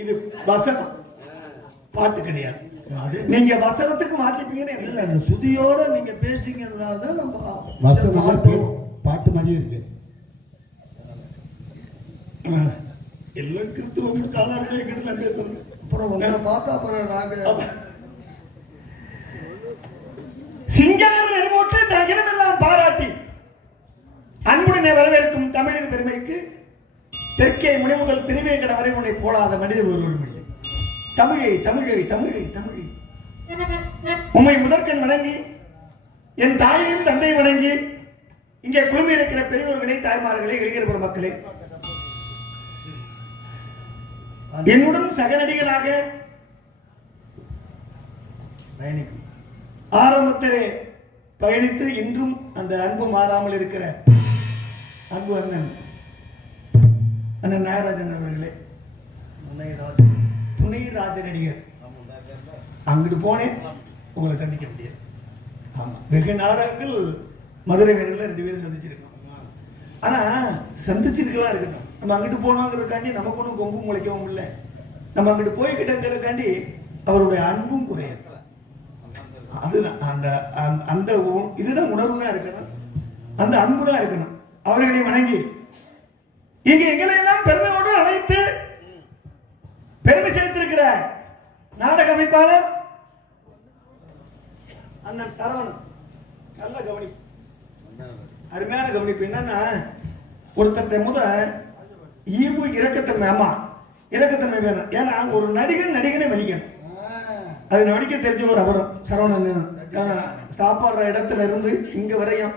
இது வசனம், பாட்டு கிடையாது. நீங்க வசனத்துக்கு வாசிப்பீங்கன்னு இல்ல, சுதியோட நீங்க பேசிக்கிறதுனால தான் நம்ம வசனம் பாட்டு மாதிரியே இருக்கு. எல்லாம் கிறிஸ்துவ காலாடியே கிட்ட பேசுறேன். அப்புறம் உங்களை பார்த்தா அப்புறம் நாங்க சிங்கார நடுவோட்டு தகிரமெல்லாம் பாராட்டி அன்புடனே வரவேற்கும் தமிழின் பெருமைக்கு தெற்கே முனை முதல் திருவேங்கட வரை உன்னை போடாத மனிதர் ஒருவர் முடியும். தமிழை தமிழை தமிழை தமிழை உம்மை முதற்கண் வணங்கி என் தாயையும் தந்தையை வணங்கி இங்கே குழுமி இருக்கிற பெரியோர்களை, தாய்மார்களை, இளைஞர் மக்களே, என்னுடன் சக நடிகராக ஆரம்பத்திலே பயணித்து இன்றும் அந்த அன்பு மாறாமல் இருக்கிற அன்பு அண்ணன் நாகராஜன் அவர்களே, துணை ராஜ நடிகர். அங்கிட்டு போனேன், உங்களை சந்திக்க முடியாது. ஆமா, வெகு நாடகங்கள் மதுரை வேலையில் 2 பேரும் சந்திச்சிருக்கோம். ஆனா சந்திச்சிருக்கலாம் இருக்கணும். நம்ம அங்கிட்டு போனோங்கிறதுக்காண்டி நமக்கு ஒன்றும் கொம்பும் முளைக்கவும் இல்லை. நம்ம அங்கிட்டு போய்கிட்டங்கிறதுக்காண்டி அவருடைய அன்பும் குறையாது. அதுதான் அந்த அந்த இதுதான் உணர்வு தான் இருக்கணும், அந்த அன்பு தான் இருக்கணும். அவர்களை வணங்கி இங்க எங்களை எல்லாம் பெருமையோடு அழைத்து பெருமை சேர்த்திருக்கிற நாடக அமைப்பாளர் அண்ணன் சரவணன், நல்ல கவனிப்பு, அருமையான கவனிப்பு. என்னன்னா, ஒருத்தர் முத ஈவு இரக்கத்தன்மை, ஆமா இரக்கத்தன்மை வேணும். ஏன்னா ஒரு நடிகனை மதிக்கணும். அது நடிக்க தெரிஞ்ச ஒரு அபரம் சரவணன். சாப்பாடுற இடத்துல இருந்து இங்க வரையும்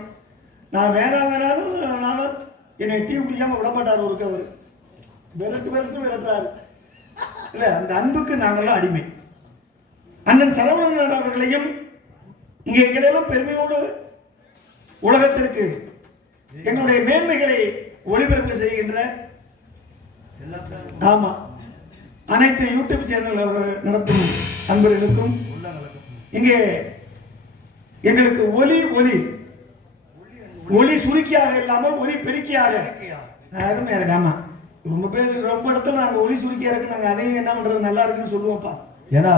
நான் வேணாலும் என்னை டீ குடிக்காம விடமாட்டார். ஒரு விரட்டுறாரு இல்ல, அந்த அன்புக்கு நாங்கள்லாம் அடிமை. அண்ணன் சரவணன் அவர்களையும் இங்க எங்களெல்லாம் பெருமையோடு உலகத்திற்கு எங்களுடைய மேன்மைகளை ஒளிபரப்பு செய்கின்ற ஆமா அனைத்து யூடியூப் சேனல் நடத்தும் அன்பர்களுக்கும் இங்கே எங்களுக்கு ஒலி ஒலி ஒலி சுருக்கியாக இல்லாமல் ஒலி பெருக்கியாக அருமையா இருக்கு. ஆமா, ரொம்ப பேர் ரொம்ப இடத்துல நாங்க ஒளி சுருக்கியா இருக்கு, நாங்க அதையும் என்ன பண்றது நல்லா இருக்குன்னு சொல்லுவோம்ப்பா. ஏன்னா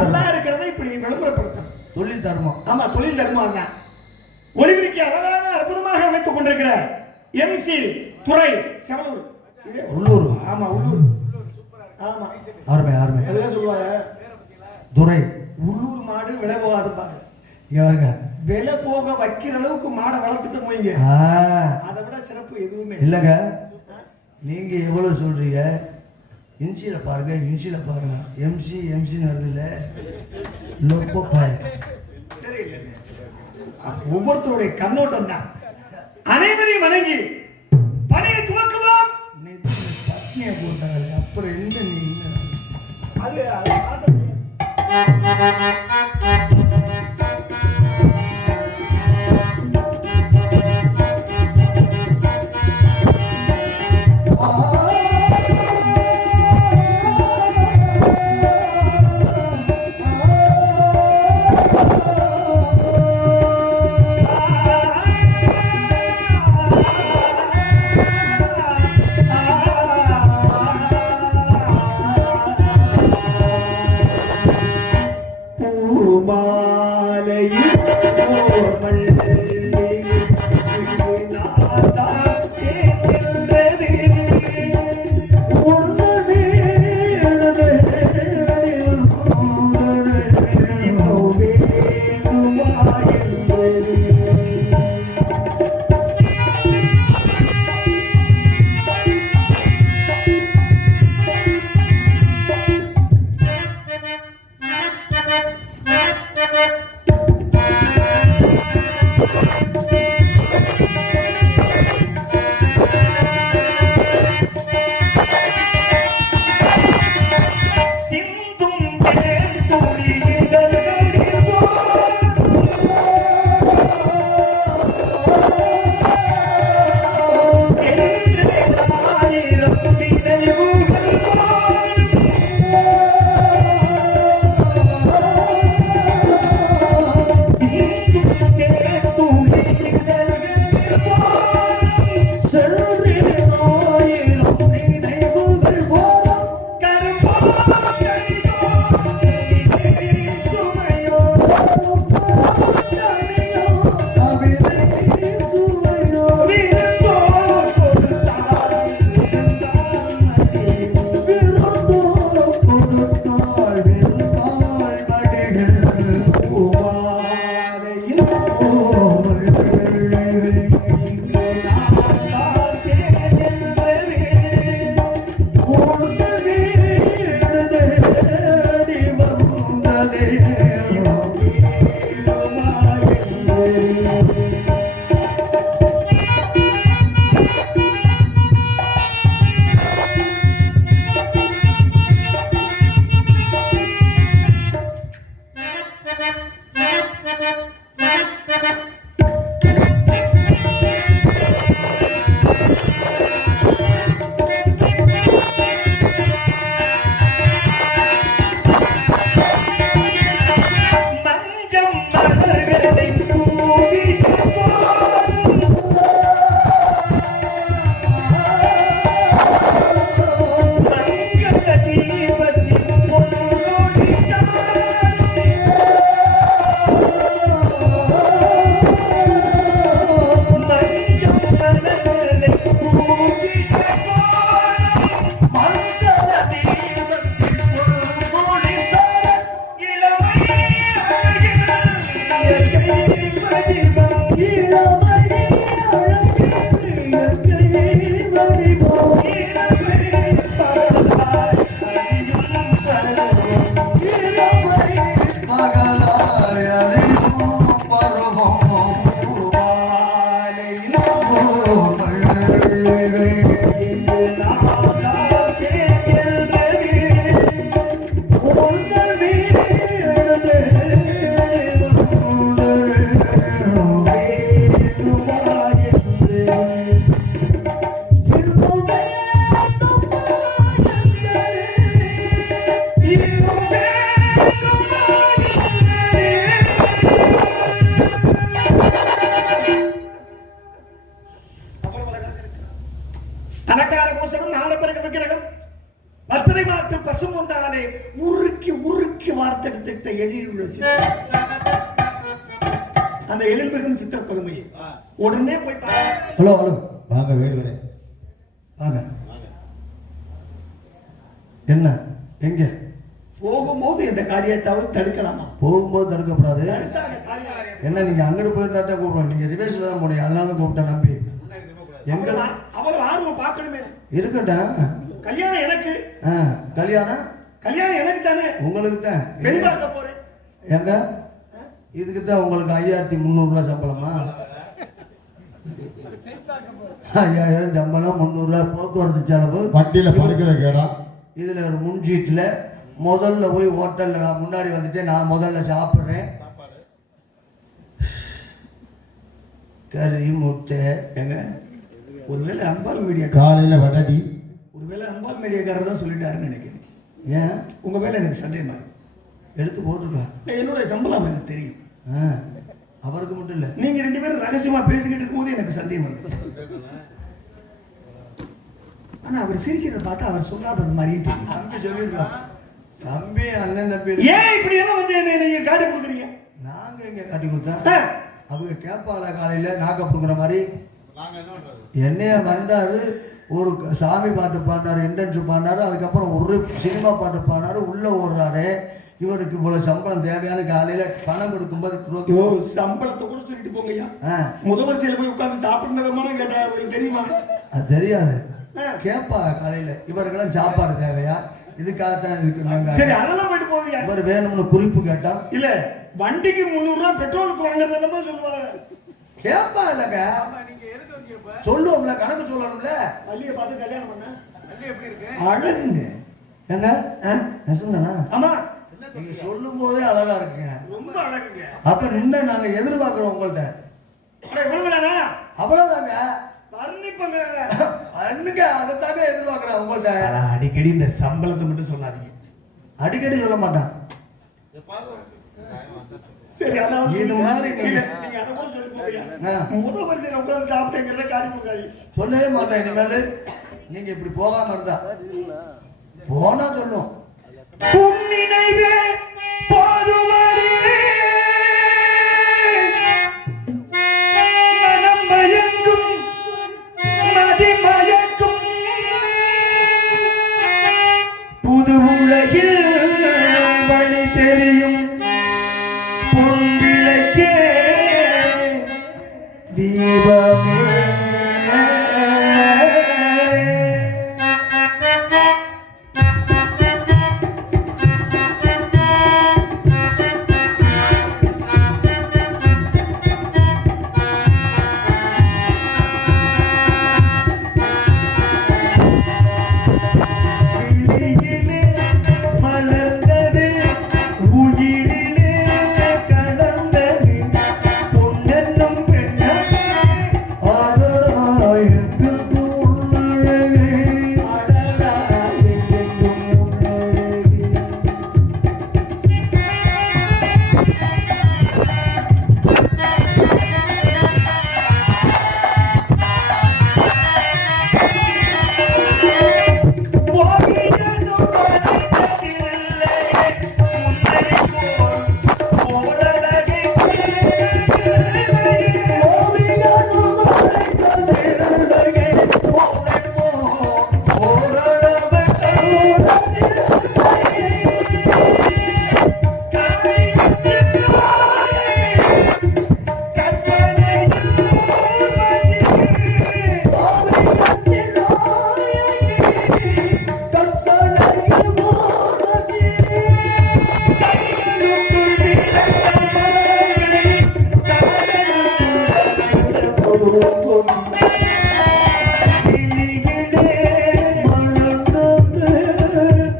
நல்லா இருக்கிறத இப்படி விளம்பரப்படுத்தும் தொழில் தர்மம். ஆமா, தொழில் தர்மம் தான். ஒளிபெருக்கி அழகாக அற்புதமாக அமைத்துக் கொண்டிருக்கிற MC துறை செவலூர், உள்ளூர். ஆமா, உள்ளூர். ஆமா, அருமை அருமை. அதெல்லாம் சொல்லுவாங்க துறை உள்ளூர் மாடு விலை போகாதுப்பாங்க. யாருங்க விலை போக வைக்கிற அளவுக்கு மாடை வளர்த்துட்டு போய்ங்க, அதை விட சிறப்பு எதுவுமே இல்லைங்க. நீங்க எவ்வளவு சொல்றீங்க, இன்சியில பாருங்க, இன்சியில பாருங்க, எம்சின்னு வருது இல்ல, ரொம்ப பாய். ஒவ்வொருத்தருடைய கண்ணோட்டம் தான். அனைவரையும் வணங்கி பணியை துவக்குவோம். சட்னியை போட்டாங்க, அப்புறம் என்ன நீங்க அது பூசணம் நாடபிறகு விக்கிரகம் பத்திரை மாற்று பசும் கொண்டாலே உருக்கி உருக்கி வார்த்தெடுத்திட்ட எழில் உள்ள அந்த எழில் மிகும் சித்தர் பதுமையை உடனே போய் ஹலோ ஹலோ வாங்க வேடுவரே வாங்க என்ன எங்க போகும்போது இந்த காரியத்தாவது தடுக்கலாமா? போகும்போது தடுக்கப்படாது. என்ன நீங்க அங்கிட்டு போயிருந்தா தான் கூப்பிடணும், நீங்க ரிவேஸ்ல தான் போனீங்க, அதனால தான் கூப்பிட்டேன். நம்பி எங்க அவ்வளவு ஆர்வம் பார்க்கணுமே. இருக்கட்டும். கல்யாணம் எனக்கு. கல்யாணம் எனக்கு தானே. உங்களுக்கு தான். பெண் பார்க்க போறேன். எங்க இதுக்கு தான் உங்களுக்கு 5300 ரூபாய் சம்பளமா? 5000 சம்பளம், 300 ரூபாய் போக்குவரத்து செலவு, வண்டியில படுக்கிற கேடம். இதுல ஒரு முன்சீட்ல முதல்ல போய் ஹோட்டல்ல நான் முன்னாடி வந்துட்டு நான் முதல்ல சாப்பிடுறேன். கறி முட்டை. ஏங்க ஒருவேளை அம்பாள் மீடியா காலையில வடடி. ஒருவேளை அம்பாள் மீடியாக்காரர் தான் சொல்லிட்டாருன்னு நினைக்கிறேன். ஏன் உங்க மேல எனக்கு சந்தேகமா எடுத்து போட்டுருக்கலாம். என்னுடைய சம்பளம் எனக்கு தெரியும். அவருக்கு மட்டும் இல்ல, நீங்க 2 பேரும் ரகசியமா பேசிக்கிட்டு இருக்கும்போது எனக்கு சந்தேகம் வருது. ஆனா அவர் சிரிக்கிறத பார்த்தா அவர் சொல்லாதது மாதிரியே தம்பி சொல்லிருக்கான். தம்பி அண்ணன் தம்பி ஏன் இப்படி எல்லாம் வந்து என்ன நீங்க காட்டி கொடுக்குறீங்க? நாங்க எங்க காட்டி கொடுத்தா அவங்க கேப்பாள காலையில நாக்க கொடுக்குற மாதிரி என்னைய வந்தாரு. ஒரு சாமி பாட்டு பாடினாரு, என்ட்ரன்ஸ் பாடினாரு, அதுக்கப்புறம் ஒரு சினிமா பாட்டு பாடினாரு, உள்ள ஓடுறாரு. இவருக்கு இவ்வளவு சம்பளம் தேவையான காலையில பணம் கொடுக்கும்போது சம்பளத்தை கூட சொல்லிட்டு போங்கய்யா. முதவரிசையில போய் உட்கார்ந்து சாப்பிடுறதுமான கேட்டா உங்களுக்கு தெரியுமா? அது தெரியாது. கேப்பா காலையில இவருக்கெல்லாம் சாப்பாடு தேவையா, இதுக்காகத்தான் இருக்கு. சரி அதெல்லாம் போயிட்டு போவீங்க. இவர் வேணும்னு குறிப்பு கேட்டா இல்ல வண்டிக்கு 300 ரூபாய் பெட்ரோலுக்கு வாங்குறதெல்லாம் சொல்லுவாங்க. கேப்பா இல்லங்க சொல்லுவோம்ல, கணக்கு சொல்லணும்ல. வள்ளியை பார்த்து கல்யாணம் பண்ண வள்ளி எப்படி இருக்கு? அழகுங்க. ஏங்க நெசந்தானா? ஆமா நீங்க சொல்லும் போதே அழகா இருக்குங்க, ரொம்ப அழகுங்க. அப்ப நின்று நாங்க எதிர்பார்க்கிறோம் உங்கள்ட்ட. அவ்வளவுதாங்க வர்ணிப்பங்க. அதைத்தாங்க எதிர்பார்க்கிறேன் உங்கள்ட்ட. அடிக்கடி இந்த சம்பளத்தை மட்டும் சொல்லாதீங்க. அடிக்கடி சொல்ல மாட்டேன். சரி அதாவது இது மாதிரி முதல் வரிசையில உட்கார்ந்து சாப்பிட்டேங்கிறத காட்டி கொடுக்காது. சொல்லவே மாட்டேன். இனிமேல் நீங்க இப்படி போகாம இருந்தா போனா சொல்லும். புன்னினைவே போதுமடி மனம் மயங்கும் மதிமயக்கும் புது உலகில் வழி தெரியும் பொன்விளக்கே தீபமே.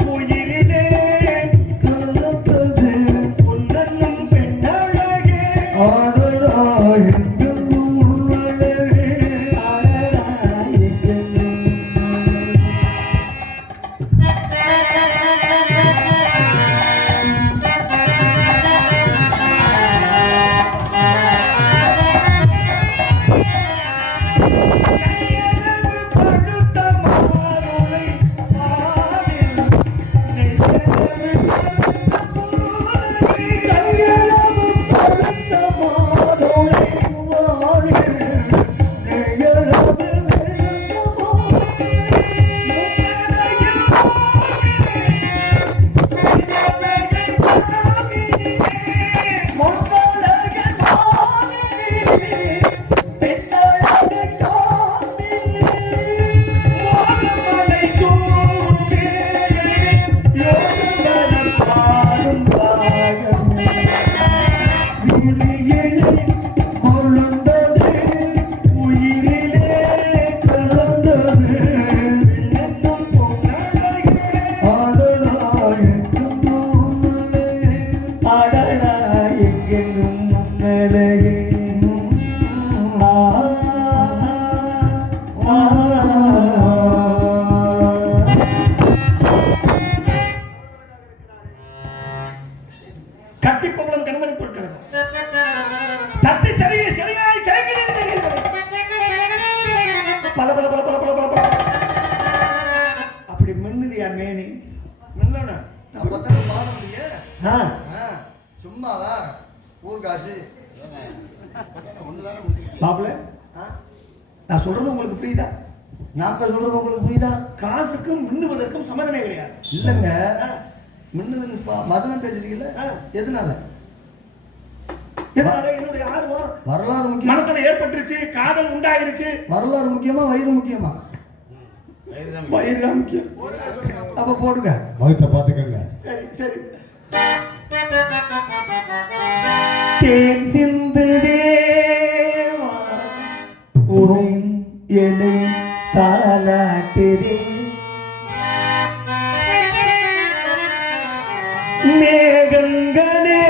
குயிலிலே புரியுதா? காசுக்கும் மின்னுவதற்கும் சம்மதமே கிடையாது. இல்லைங்க, மின்னு வசனம் பேசுறீங்கல்ல, எதனால? என்னுடைய ஆர்வம் வரலாறு முக்கியம். மனசுல ஏற்பட்டுருச்சு, காதல் உண்டாயிருச்சு. வரலாறு முக்கியமா வயிறு முக்கியமா? வயிறு தான் முக்கியம். அப்ப போடுங்க, வயிற்ற பாத்துக்கங்க. சரி சரி. தேன் சிந்து தேவா உனை என்னை தாலாட்டுதே, மேகங்களே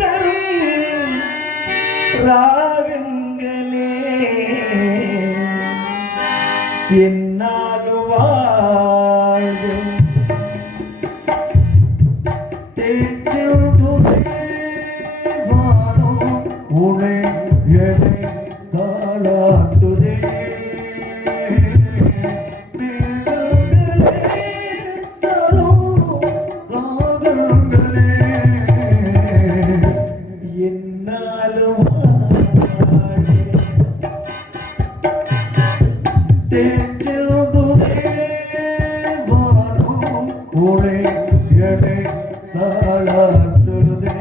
தரும் ராகங்களே என்னாலும் வாழ்வு தேற்றில் துணை வானோ உனை என்னை தாலாட்டுதே, மேகங்களே தரும் ராகங்களே என்னாலும் தேற்றில் துணை வானோ உனை என்னை தாலாட்டுதே.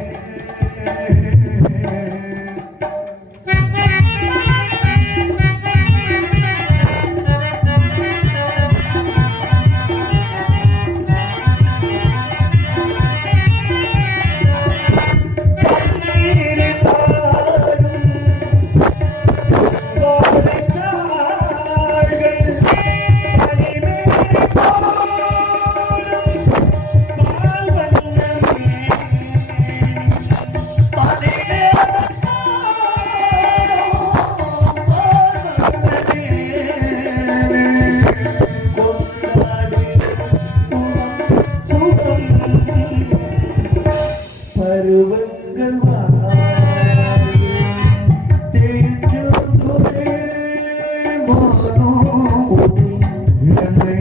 பருவங்கள் தேற்றில் துணை வானோ என்னை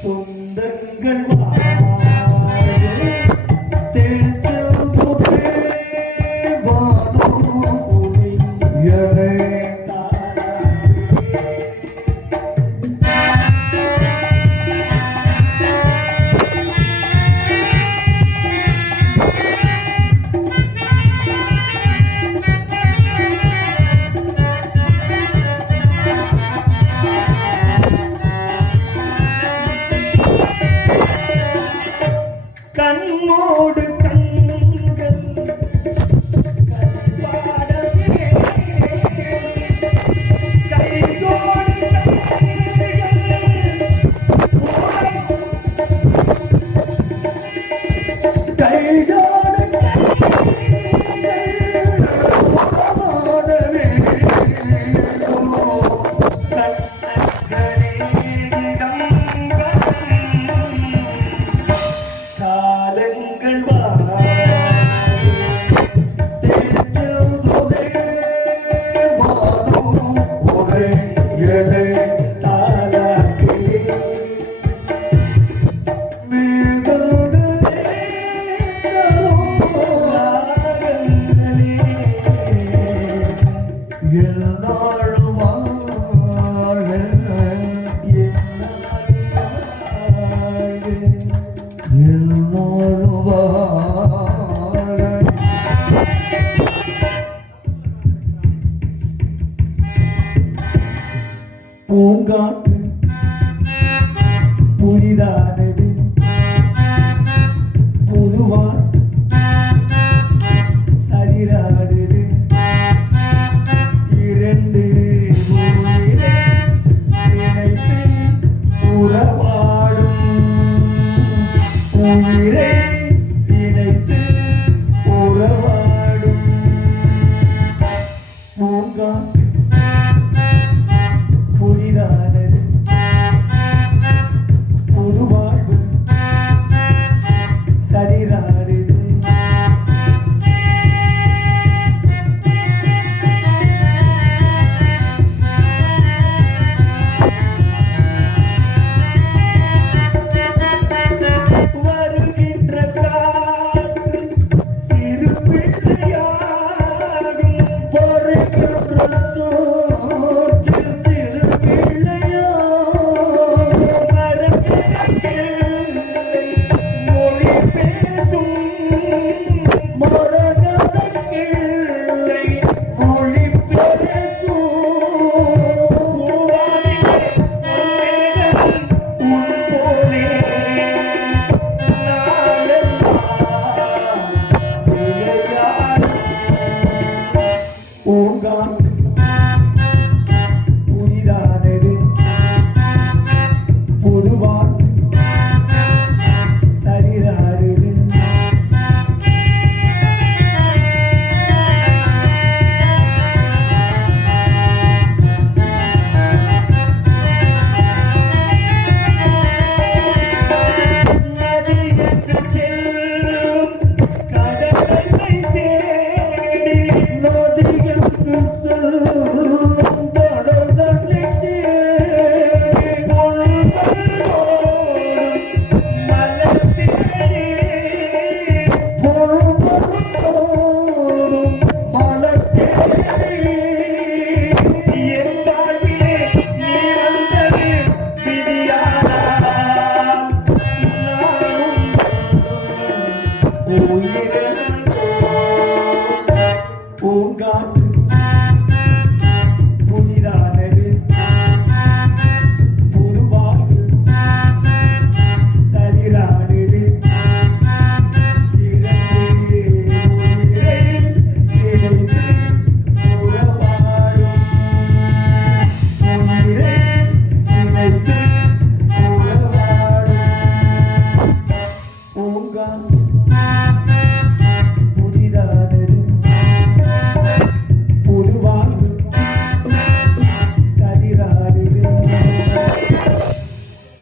சொந்தங்கள் தேற்றில் துணை வானோ என்னை கண்ணோடு கண்கள் கண்பாடவே, கைதோடு கையோடு காலங்கள் தேற்றில் துணை வானோ உனை என்னை தாலாட்டுதே, மேகங்களே தரும் ராகங்களே என்னாலும் வாழ என்னாலும் வாழ. பூங்காற்று புதிதானது, புதுவார் சரிராடுது, ரத்தம்